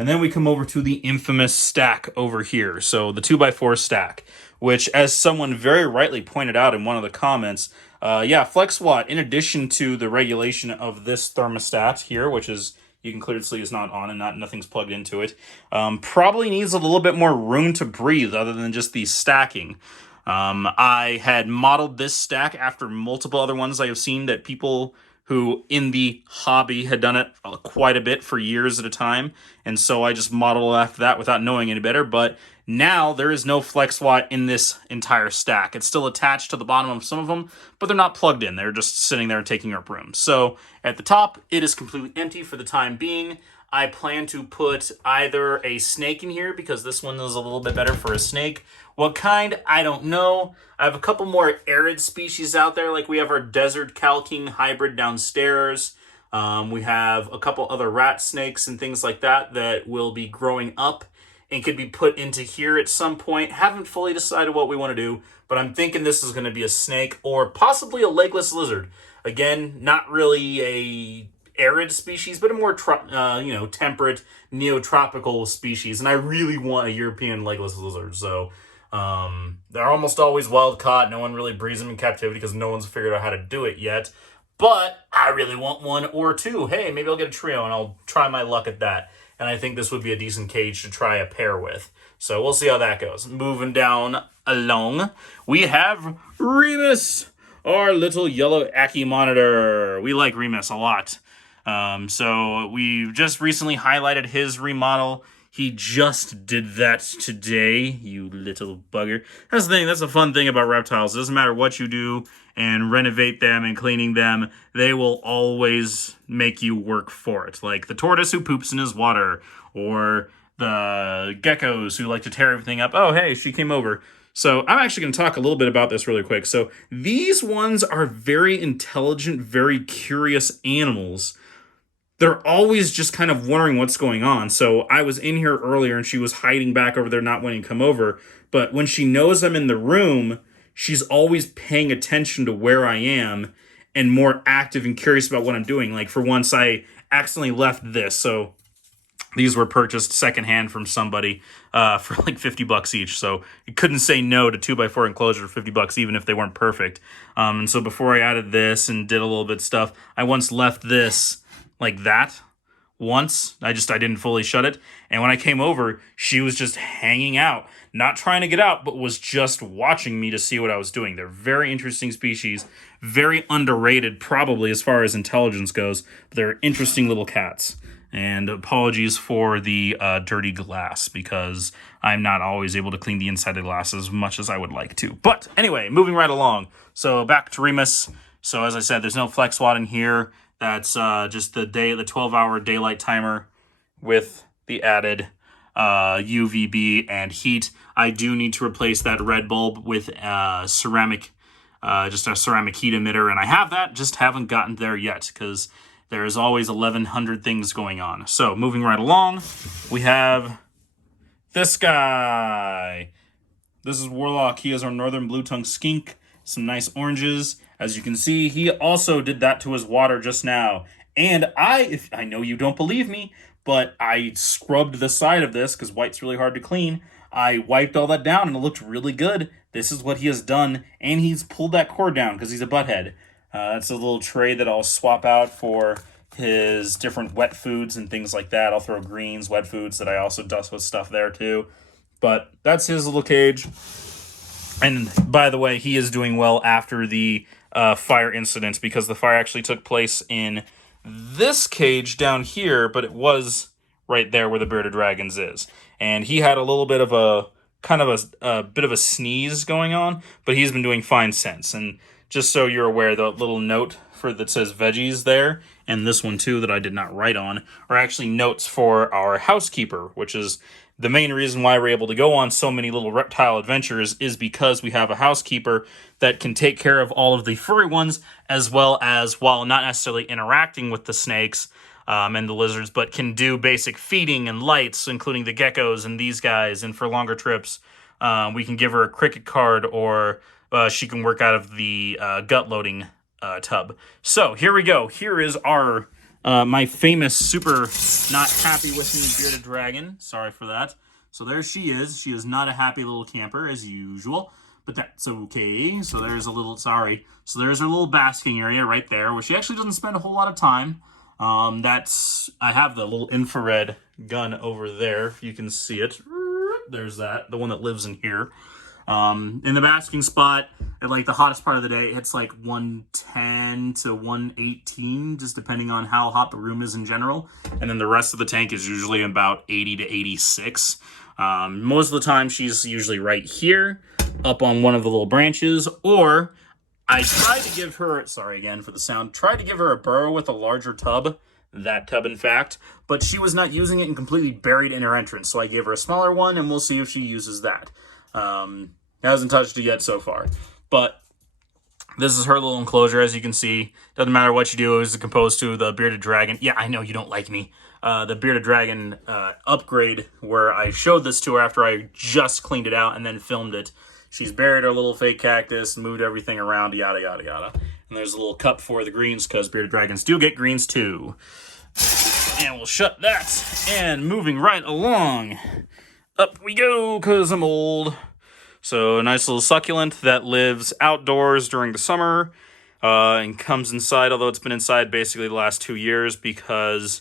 And then we come over to the infamous stack over here. So the 2x4 stack, which, as someone very rightly pointed out in one of the comments, yeah, FlexWatt, in addition to the regulation of this thermostat here, which is, you can clearly see is not on and nothing's plugged into it, probably needs a little bit more room to breathe other than just the stacking. I had modeled this stack after multiple other ones I have seen that people who in the hobby had done it quite a bit for years at a time, and so I just modeled after that without knowing any better. But now there is no FlexWatt in this entire stack. It's still attached to the bottom of some of them, but they're not plugged in. They're just sitting there taking up room. So at the top, it is completely empty for the time being. I plan to put either a snake in here, because this one is a little bit better for a snake. What kind? I don't know. I have a couple more arid species out there, like we have our desert cow king hybrid downstairs. We have a couple other rat snakes and things like that that will be growing up and could be put into here at some point. Haven't fully decided what we want to do, but I'm thinking this is going to be a snake or possibly a legless lizard. Again, not really a arid species, but a more temperate neotropical species, and I really want a European legless lizard. So they're almost always wild caught. No one really breeds them in captivity because no one's figured out how to do it yet, but I really want one or two. Hey, maybe I'll get a trio and I'll try my luck at that, and I think this would be a decent cage to try a pair with. So we'll see how that goes. Moving down along, we have Remus, our little yellow Ackie monitor. We like Remus a lot. So we just recently highlighted his remodel. He just did that today, you little bugger. That's the thing, that's the fun thing about reptiles. It doesn't matter what you do and renovate them and cleaning them, they will always make you work for it. Like the tortoise who poops in his water, or the geckos who like to tear everything up. Oh, hey, she came over. So I'm actually going to talk a little bit about this really quick. So these ones are very intelligent, very curious animals. They're always just kind of wondering what's going on. So I was in here earlier and she was hiding back over there, not wanting to come over. But when she knows I'm in the room, she's always paying attention to where I am and more active and curious about what I'm doing. Like for once, I accidentally left this. So these were purchased secondhand from somebody for like $50 each. So you couldn't say no to 2x4 enclosure for $50, even if they weren't perfect. And so before I added this and did a little bit of stuff, I once left this like that once. I didn't fully shut it. And when I came over, she was just hanging out, not trying to get out, but was just watching me to see what I was doing. They're very interesting species, very underrated probably as far as intelligence goes, but they're interesting little cats. And apologies for the dirty glass, because I'm not always able to clean the inside of the glass as much as I would like to. But anyway, moving right along. So back to Remus. So as I said, there's no FlexWatt in here. That's just the 12-hour daylight timer with the added UVB and heat. I do need to replace that red bulb with ceramic, just a ceramic heat emitter, and I have that, just haven't gotten there yet because there's always 1,100 things going on. So moving right along, we have this guy. This is Warlock. He is our northern blue-tongued skink. Some nice oranges. As you can see, he also did that to his water just now. And I know you don't believe me, but I scrubbed the side of this because white's really hard to clean. I wiped all that down and it looked really good. This is what he has done. And he's pulled that cord down because he's a butthead. That's a little tray that I'll swap out for his different wet foods and things like that. I'll throw greens, wet foods that I also dust with stuff there too. But that's his little cage. And by the way, he is doing well after the fire incident, because the fire actually took place in this cage down here, but it was right there where the bearded dragons is. And he had a little bit of a bit of a sneeze going on, but he's been doing fine since. And just so you're aware, the little note that says veggies there, and this one too that I did not write on, are actually notes for our housekeeper, which is the main reason why we're able to go on so many little reptile adventures, is because we have a housekeeper that can take care of all of the furry ones, as well as, while not necessarily interacting with the snakes and the lizards, but can do basic feeding and lights, including the geckos and these guys. And for longer trips, we can give her a cricket card, or she can work out of the gut loading tub. So here we go. Here is our my famous super not happy with me bearded dragon. Sorry for that. So there she is. She is not a happy little camper as usual, but that's okay. So there's a little, sorry. So there's her little basking area right there where she actually doesn't spend a whole lot of time. I have the little infrared gun over there. If you can see it. There's that, the one that lives in here. In the basking spot, at like the hottest part of the day, it's like 110 to 118, just depending on how hot the room is in general. And then the rest of the tank is usually about 80 to 86. Most of the time, she's usually right here, up on one of the little branches, or I tried to give her, sorry again for the sound, tried to give her a burrow with a larger tub, that tub in fact, but she was not using it and completely buried in her entrance. So I gave her a smaller one and we'll see if she uses that. Hasn't touched it yet so far, but this is her little enclosure. As you can see, doesn't matter what you do, it is composed to the bearded dragon. Yeah, I know you don't like me. The bearded dragon upgrade where I showed this to her after I just cleaned it out and then filmed it. She's buried her little fake cactus, moved everything around, yada, yada, yada. And there's a little cup for the greens because bearded dragons do get greens too. And we'll shut that. And moving right along, up we go because I'm old. So a nice little succulent that lives outdoors during the summer and comes inside, although it's been inside basically the last 2 years because,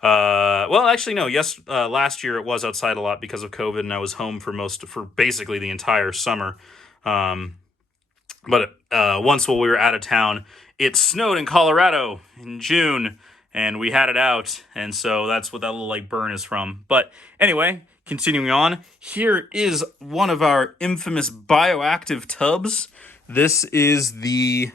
well, actually, no, last year it was outside a lot because of COVID and I was home for basically the entire summer. But once while we were out of town, it snowed in Colorado in June and we had it out. And so that's what that little like burn is from. But anyway, continuing on, here is one of our infamous bioactive tubs. This is the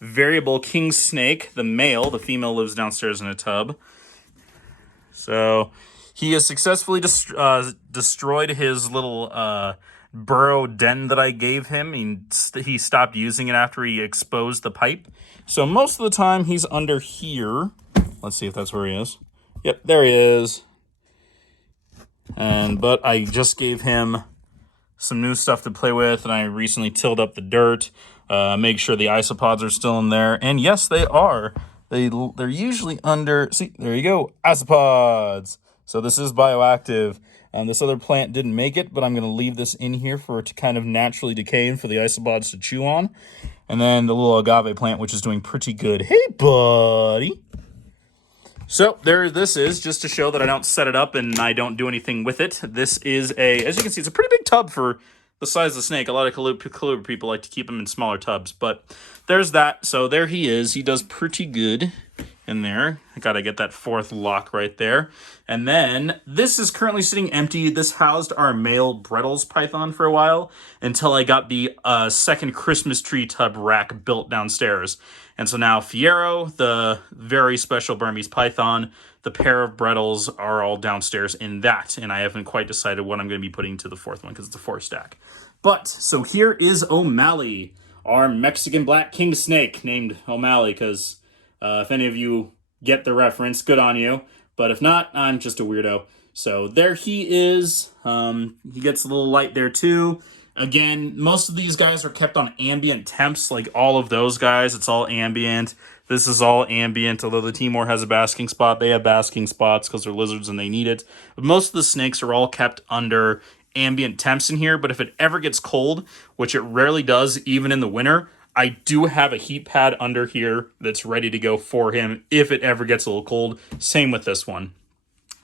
variable king snake, the male. The female lives downstairs in a tub. So he has successfully destroyed his little burrow den that I gave him. He stopped using it after he exposed the pipe. So most of the time he's under here. Let's see if that's where he is. Yep, there he is. But I just gave him some new stuff to play with, and I recently tilled up the dirt, make sure the isopods are still in there, and yes, they are. They're usually under, see, there you go, isopods. So this is bioactive. This other plant didn't make it, but I'm going to leave this in here for it to kind of naturally decay and for the isopods to chew on. And then the little agave plant, which is doing pretty good. Hey, buddy. So there this is, just to show that I don't set it up and I don't do anything with it. This is as you can see, it's a pretty big tub for the size of the snake. A lot of colubrids people like to keep them in smaller tubs, but there's that. So there he is. He does pretty good in there. I gotta get that fourth lock right there. And then this is currently sitting empty. This housed our male Brettles python for a while until I got the second Christmas tree tub rack built downstairs. And so now Fiero, the very special Burmese python, the pair of Brettles are all downstairs in that. And I haven't quite decided what I'm going to be putting to the fourth one because it's a 4-stack. But, so here is O'Malley, our Mexican black king snake, named O'Malley because if any of you get the reference, good on you. But if not, I'm just a weirdo. So there he is. He gets a little light there too. Again, most of these guys are kept on ambient temps, like all of those guys. It's all ambient. This is all ambient, although the Timor has a basking spot. They have basking spots because they're lizards and they need it. But most of the snakes are all kept under ambient temps in here. But if it ever gets cold, which it rarely does, even in the winter, I do have a heat pad under here that's ready to go for him if it ever gets a little cold. Same with this one.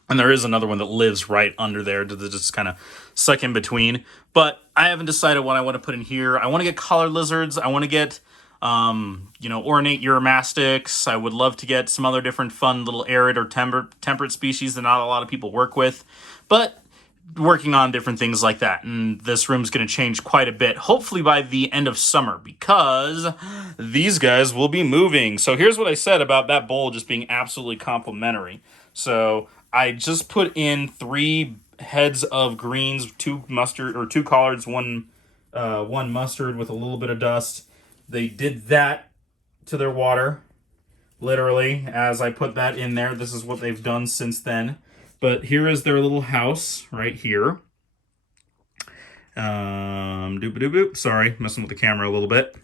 And there is another one that lives right under there to just kind of suck in between. But I haven't decided what I want to put in here. I want to get collared lizards. I want to get, ornate uromastics. I would love to get some other different fun little arid or temperate species that not a lot of people work with. But working on different things like that. And this room's going to change quite a bit, hopefully by the end of summer, because these guys will be moving. So here's what I said about that bowl just being absolutely complimentary. So I just put in 3 heads of greens, 2 mustard or 2 collards, one mustard with a little bit of dust. They did that to their water, literally, as I put that in there. This is what they've done since then. But here is their little house right here. Sorry, messing with the camera a little bit.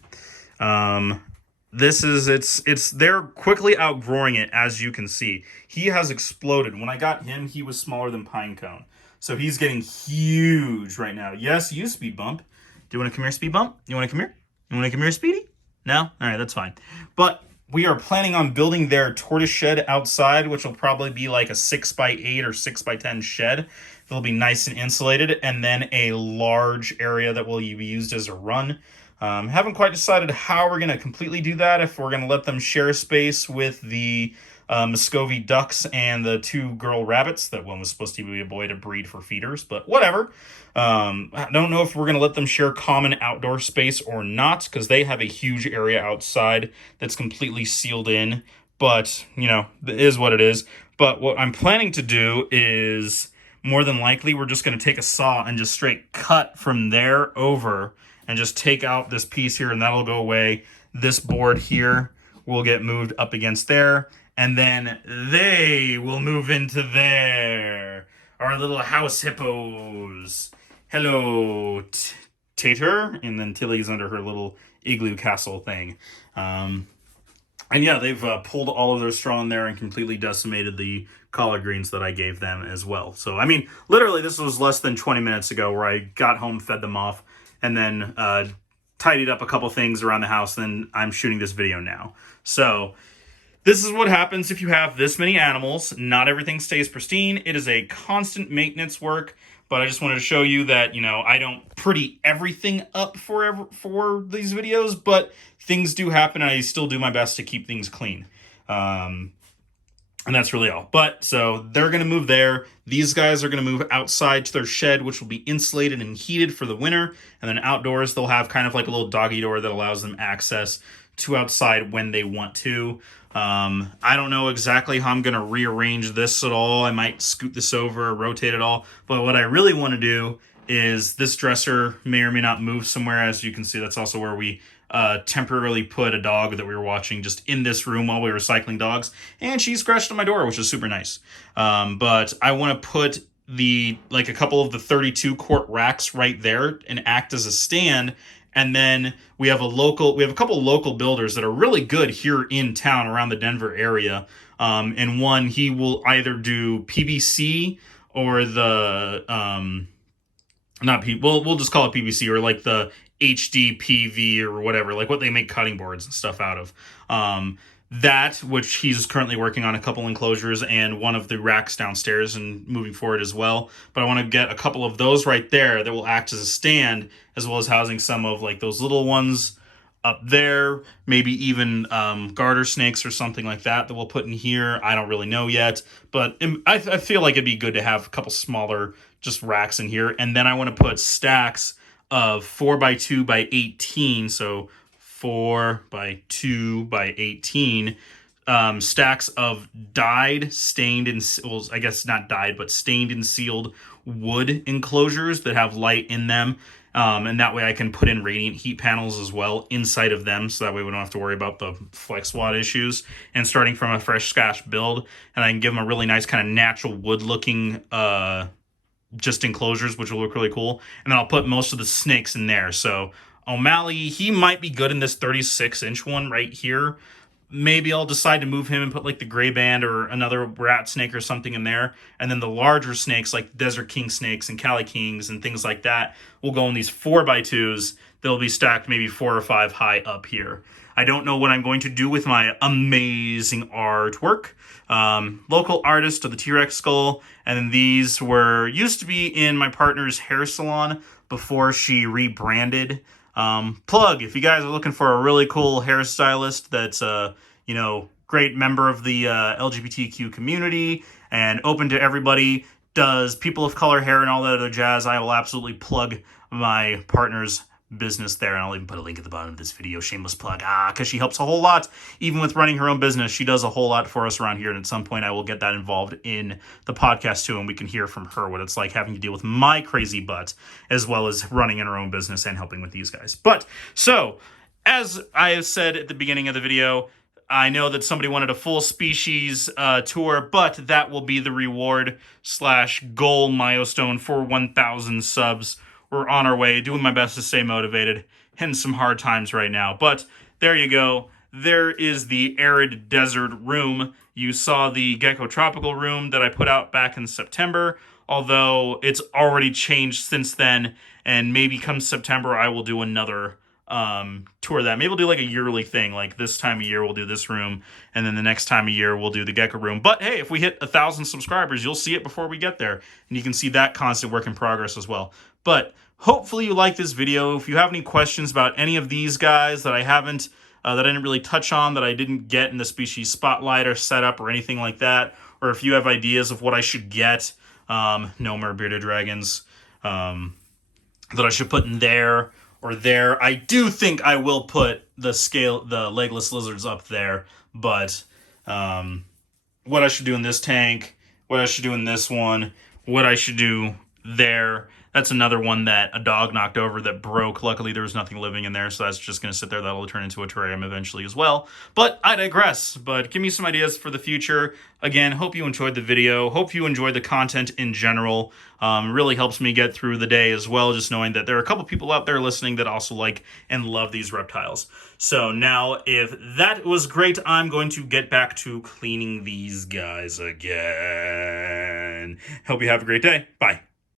They're quickly outgrowing it, as you can see. He has exploded. When I got him, he was smaller than Pinecone. So he's getting huge right now. Yes, you Speed Bump. Do you want to come here, Speed Bump? You want to come here? You want to come here, Speedy? No? All right, that's fine. But we are planning on building their tortoise shed outside, which will probably be like a 6x8 or 6x10 shed. It'll be nice and insulated, and then a large area that will be used as a run. Haven't quite decided how we're going to completely do that, if we're going to let them share space with the Muscovy ducks and the 2 girl rabbits. That one was supposed to be a boy to breed for feeders, but whatever. I don't know if we're going to let them share common outdoor space or not, because they have a huge area outside that's completely sealed in. But, you know, it is what it is. But what I'm planning to do is, more than likely, we're just going to take a saw and just straight cut from there over and just take out this piece here, and that'll go away. This board here will get moved up against there, and then they will move into there. Our little house hippos. Hello, Tater. And then Tilly's under her little igloo castle thing. And yeah, they've pulled all of their straw in there and completely decimated the collard greens that I gave them as well. So, I mean, literally, this was less than 20 minutes ago where I got home, fed them off, and then tidied up a couple things around the house. Then I'm shooting this video now. So this is what happens if you have this many animals. Not everything stays pristine. It is a constant maintenance work. But I just wanted to show you that, you know, I don't pretty everything up for these videos, but things do happen, and I still do my best to keep things clean. And that's really all. But, so, they're going to move there. These guys are going to move outside to their shed, which will be insulated and heated for the winter. And then outdoors, they'll have kind of like a little doggy door that allows them access to outside when they want to. I don't know exactly how I'm going to rearrange this at all. I might scoot this over, rotate it all. But what I really want to do is this dresser may or may not move somewhere. As you can see, that's also where we temporarily put a dog that we were watching just in this room while we were cycling dogs. And she scratched on my door, which is super nice. But I want to put a couple of the 32 quart racks right there and act as a stand. And then we have a couple local builders that are really good here in town around the Denver area. And one, he will either do PVC or we'll just call it PVC, or like the HDPV or whatever, like what they make cutting boards and stuff out of. That, which he's currently working on a couple enclosures and one of the racks downstairs and moving forward as well. But I want to get a couple of those right there that will act as a stand, as well as housing some of like those little ones up there, maybe even garter snakes or something like that we'll put in here. I don't really know yet, but I feel like it'd be good to have a couple smaller just racks in here. And then I want to put stacks of 4x2x18, so 4x2x18 stacks of dyed, stained, and, well, I guess not dyed, but stained and sealed wood enclosures that have light in them. And that way I can put in radiant heat panels as well inside of them, so that way we don't have to worry about the flex watt issues. And starting from a fresh scratch build, and I can give them a really nice kind of natural wood looking just enclosures, which will look really cool. And then I'll put most of the snakes in there. So O'Malley, he might be good in this 36-inch one right here. Maybe I'll decide to move him and put like the gray band or another rat snake or something in there. And then the larger snakes like Desert King snakes and Cali Kings and things like that will go in these 4x2s. They'll be stacked maybe 4 or 5 high up here. I don't know what I'm going to do with my amazing artwork. Local artist of the T-Rex skull. And then these used to be in my partner's hair salon before she rebranded. Plug, if you guys are looking for a really cool hairstylist that's great member of the LGBTQ community and open to everybody, does people of color hair and all that other jazz, I will absolutely plug my partner's business there, and I'll even put a link at the bottom of this video. Shameless plug, because she helps a whole lot. Even with running her own business, she does a whole lot for us around here, and at some point I will get that involved in the podcast too, and we can hear from her what it's like having to deal with my crazy butt, as well as running in her own business and helping with these guys. But, so, as I have said at the beginning of the video, I know that somebody wanted a full species tour, but that will be the reward/goal milestone for 1,000 subs. We're on our way, doing my best to stay motivated. Hitting some hard times right now. But there you go. there is the Arid Desert room. You saw the Gecko Tropical room that I put out back in September, although it's already changed since then, and maybe come September I will do another tour of that. Maybe we'll do like a yearly thing, like this time of year we'll do this room, and then the next time of year we'll do the Gecko room. But hey, if we hit 1,000 subscribers, you'll see it before we get there, and you can see that constant work in progress as well. But hopefully you like this video. If you have any questions about any of these guys that I haven't, that I didn't really touch on, that I didn't get in the species spotlight or setup or anything like that, or if you have ideas of what I should get, no more bearded dragons, that I should put in there or there. I do think I will put the legless lizards up there, but what I should do in this tank, what I should do in this one, what I should do there. That's another one that a dog knocked over that broke. Luckily, there was nothing living in there, so that's just going to sit there. That'll turn into a terrarium eventually as well. But I digress. But give me some ideas for the future. Again, hope you enjoyed the video. Hope you enjoyed the content in general. Really helps me get through the day as well, just knowing that there are a couple people out there listening that also like and love these reptiles. So now, if that was great, I'm going to get back to cleaning these guys again. Hope you have a great day. Bye.